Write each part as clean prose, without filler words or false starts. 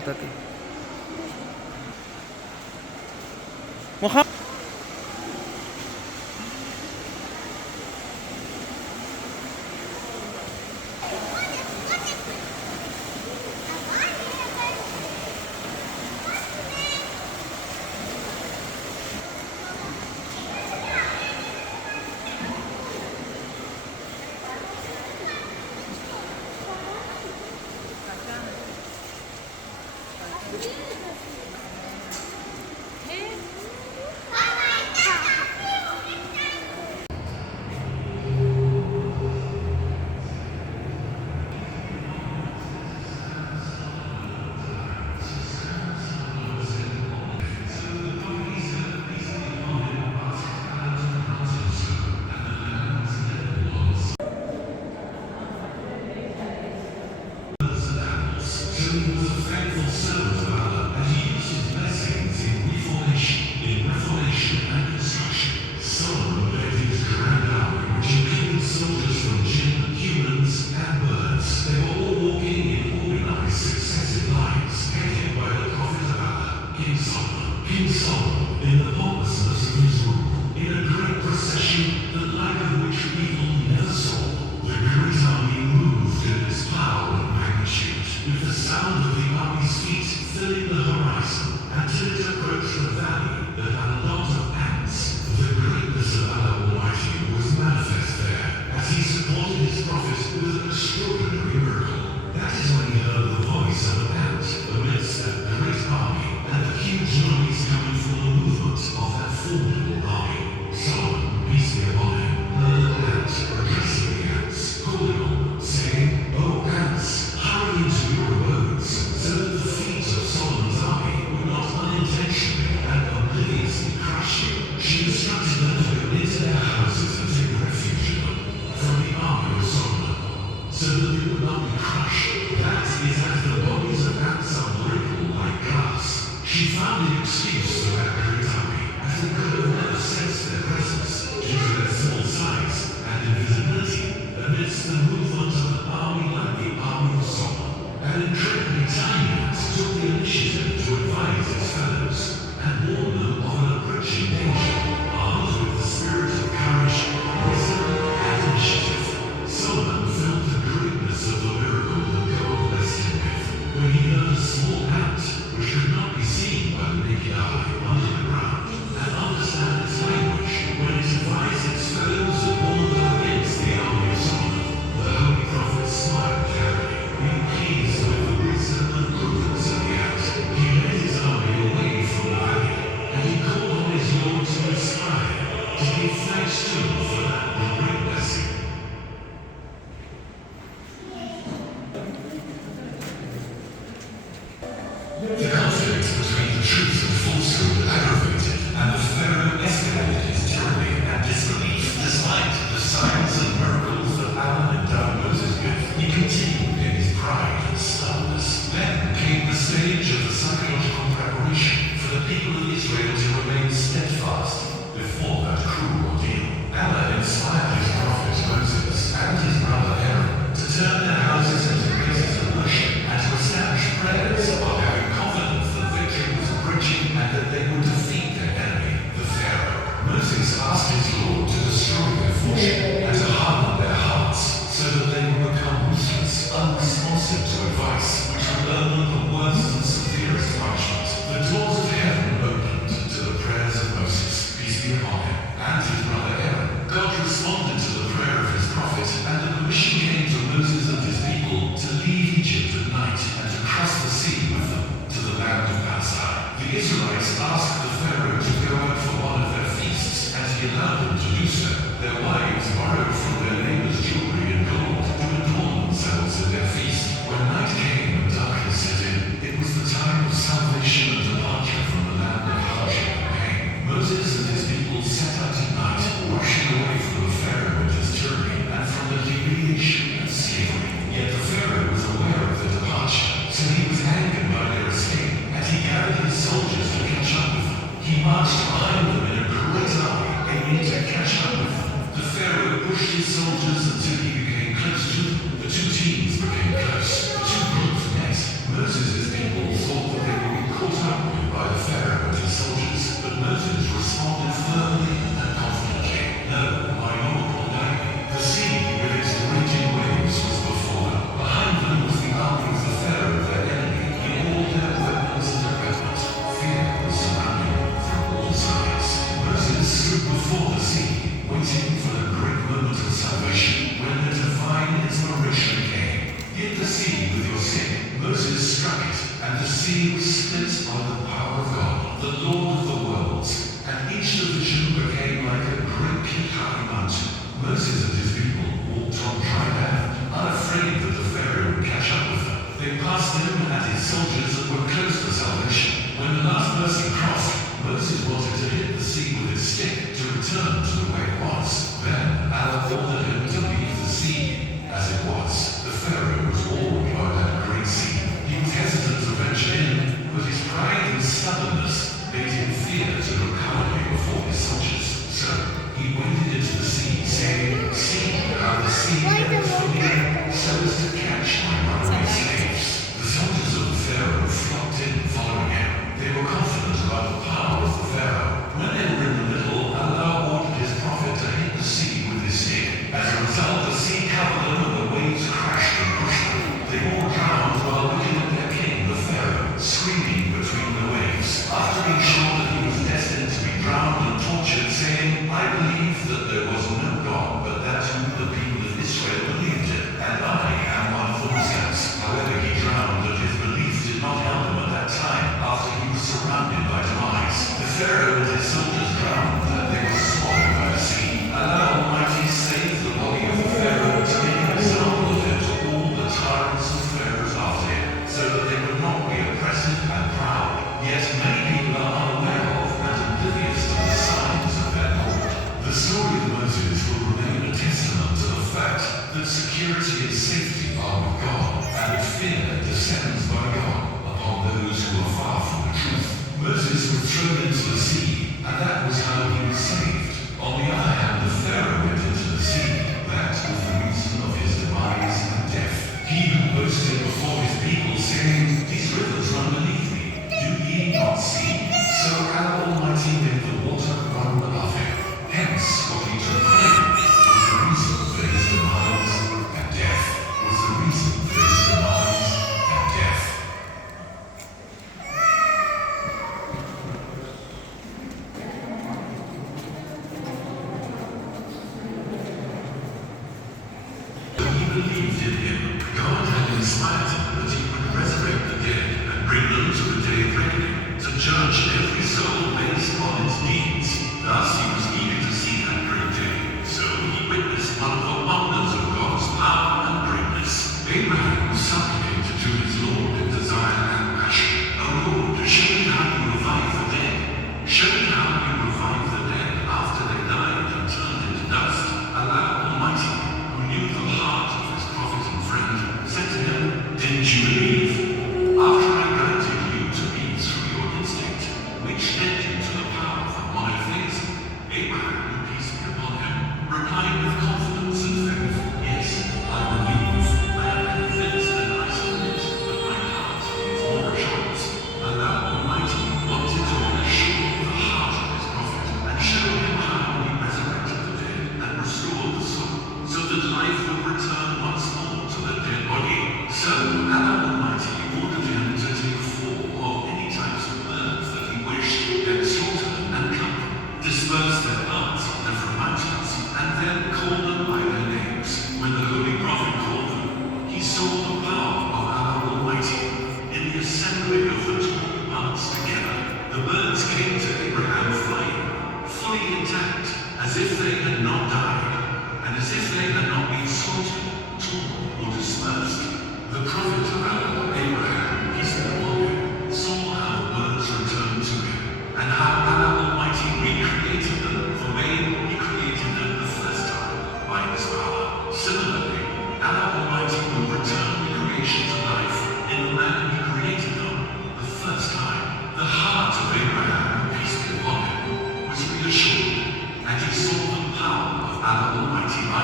Tati. Mukha turn their houses into places of worship and to establish prayers while having confidence pushed his soldiers until he became close to them. The two teams became close. The two groups met. Moses' people thought that they would be caught up with by the Pharaoh and his soldiers, but Moses responded firmly and confidently. No, my Lord will guide me. The sea with its raging waves was before them. Behind them was the army of the Pharaoh, their enemy, in all their weapons and equipment. Fear was surrounding them from all sides. Moses stood before the sea, waiting for the great moment of salvation, when the divine inspiration came. Hit the sea with your stick. Moses struck it, and the sea was split by the power of God, the Lord of the worlds, and each division became like a great high mountain. Moses and his people walked on dry land, unafraid that the Pharaoh would catch up with them. They passed him and his soldiers and were close to salvation. When the last person crossed, Moses wanted to hit the sea with his stick to return to the way it was. Then Allah ordered him to leave the sea as it was. The Pharaoh was awed by that great sea. He was hesitant to venture in, but his pride and stubbornness made him fear to look cowardly before his soldiers. So he waded into the sea, saying, "See how the sea bends for me, so as to catch my runaway slaves." The soldiers of the Pharaoh flocked in, following him. They were confident about the power of the Pharaoh. When they were in the middle, Allah ordered his prophet to hit the sea with his stick. As a result, the sea covered them and the waves crashed and pushed them. They all drowned while looking at their king, the Pharaoh, screaming between the waves. After being sure that he was destined to be drowned and tortured, saying, "I believe that there was no God but that whom the people of Israel believed in, and I am one of the Muslims." However, he drowned, and his belief did not help him at that time, after he was surrounded by demise. The Pharaoh and his soldiers drowned, and they were swallowed by the sea. Allah Almighty saved the body of the Pharaoh to make an example of him to all the tyrants and pharaohs after him, so that they would not be oppressive and proud. Yet many people are unaware of and oblivious to the signs of their Lord. The story of Moses will remain a testament to the fact that security and safety are with God, and that fear descends by God upon those who are far from the truth. Moses was thrown into the sea, and that was how he was saved. On the other hand, the Pharaoh went into the sea. That was the reason of his demise and death. He who boasted before his people, saying, "These rivers run beneath me, do ye not see?" So Allah Almighty made the water run above him. Hence, what he took from him was the reason for his demise, and death was the reason for his demise and death. He believed in him. God had inspired him that he would resurrect the dead and bring them to the day of reckoning, to judge every soul based on its deeds. Thus he was eager to see that great day. So he witnessed one of the wonders of God's power and greatness. Abraham supplicated to his Lord in desire and passion, "O Lord, show me how you revive the dead. Show me how you revive the dead after they died and turned into dust." Allah Almighty, who knew the heart of his prophet and friend, said to him, "Didn't you believe? After I granted you to be through your instinct, which led you to the path of monotheism." Abraham, peace be upon him, replied with confidence and faith, "Yes, I believe. I am convinced and I submit, but my heart needs more assurance." Allah Almighty wanted to reassure the heart of his prophet and show him how he resurrected the dead and restored the soul, so that life would return once more to the dead body. So Allah Almighty ordered him to take 4 of any types of birds that he wished, then slaughter them and cut them, disperse their parts on different mountains, and then call them by their names. When the Holy Prophet called them, he saw the power of Allah Almighty in the assembling of the 12 parts together. The birds came to Abraham flying, fully intact, as if they had not died, and as if they had not been slaughtered, torn, or dispersed. The Prophet of Allah, Abraham, peace be upon him, saw how the birds returned to him, and how Allah Almighty recreated them, for he created them the first time by his power. Similarly, Allah Almighty will return the creation to life in the manner he created them the first time. The heart of Abraham, peace be upon him, was reassured, and he saw the power of Allah Almighty by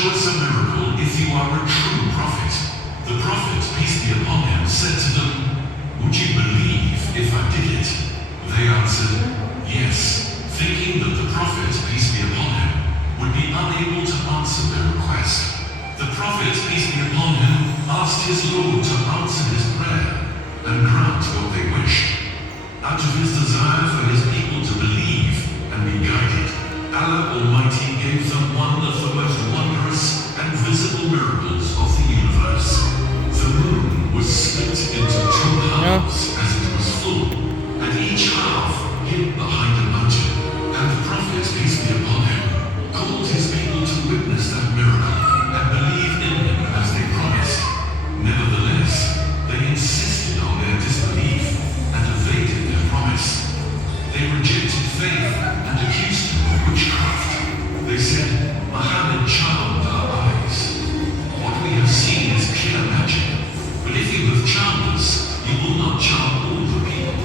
show us a miracle if you are a true prophet. The prophet, peace be upon him, said to them, would you believe if I did it? They answered, yes, thinking that the prophet, peace be upon him, would be unable to answer their request. The prophet, peace be upon him, asked his Lord to answer his prayer and grant what they wished. Out of his desire for his people to believe and be guided, Allah Almighty gave them one of the most wondrous and visible miracles of the universe. The moon was split into two halves as it was full, and each half hid behind a mountain. And the prophet, peace be upon him, called his people to witness that miracle and believe in him as they promised. Nevertheless, they insisted on their disbelief and evaded their promise. They rejected faith and accused him of witchcraft. They said, Muhammad charmed our eyes. What we have seen is pure magic. But if you have charmed us, you will not charm all the people.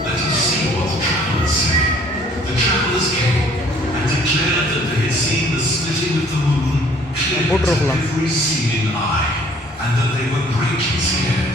Let us see what the travelers say. The travelers came and declared that they had seen the splitting of the moon clear to every seeing eye, and that they were greatly scared.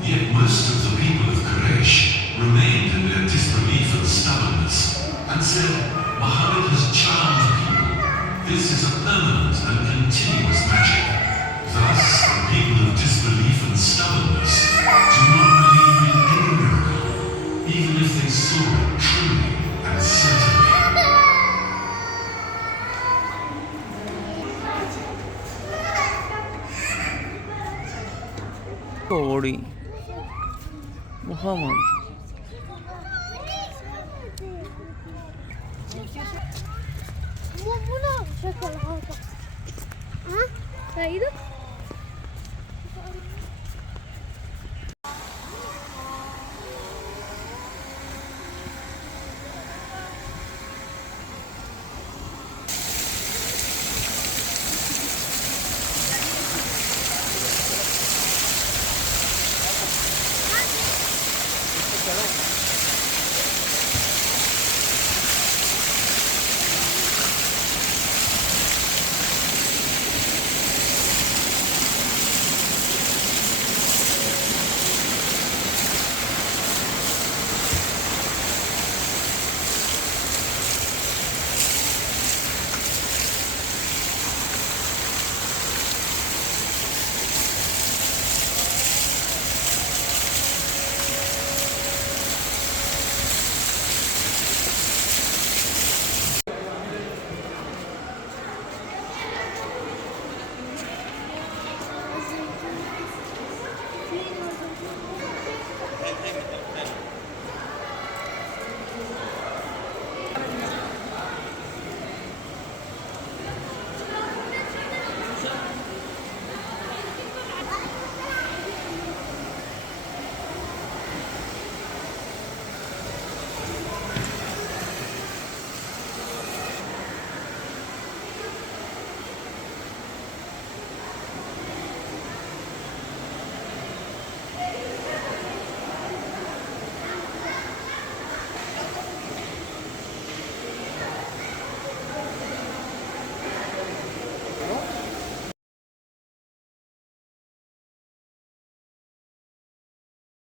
Yet most of the people of Quraysh remained in their disbelief and stubbornness, and said, Muhammad has charmed people. This is a permanent and continuous magic. Thus, the people of disbelief and stubbornness do not believe in any miracle, even if they saw it truly and certainly. Story Muhammad. مو شكل هذا ها رايده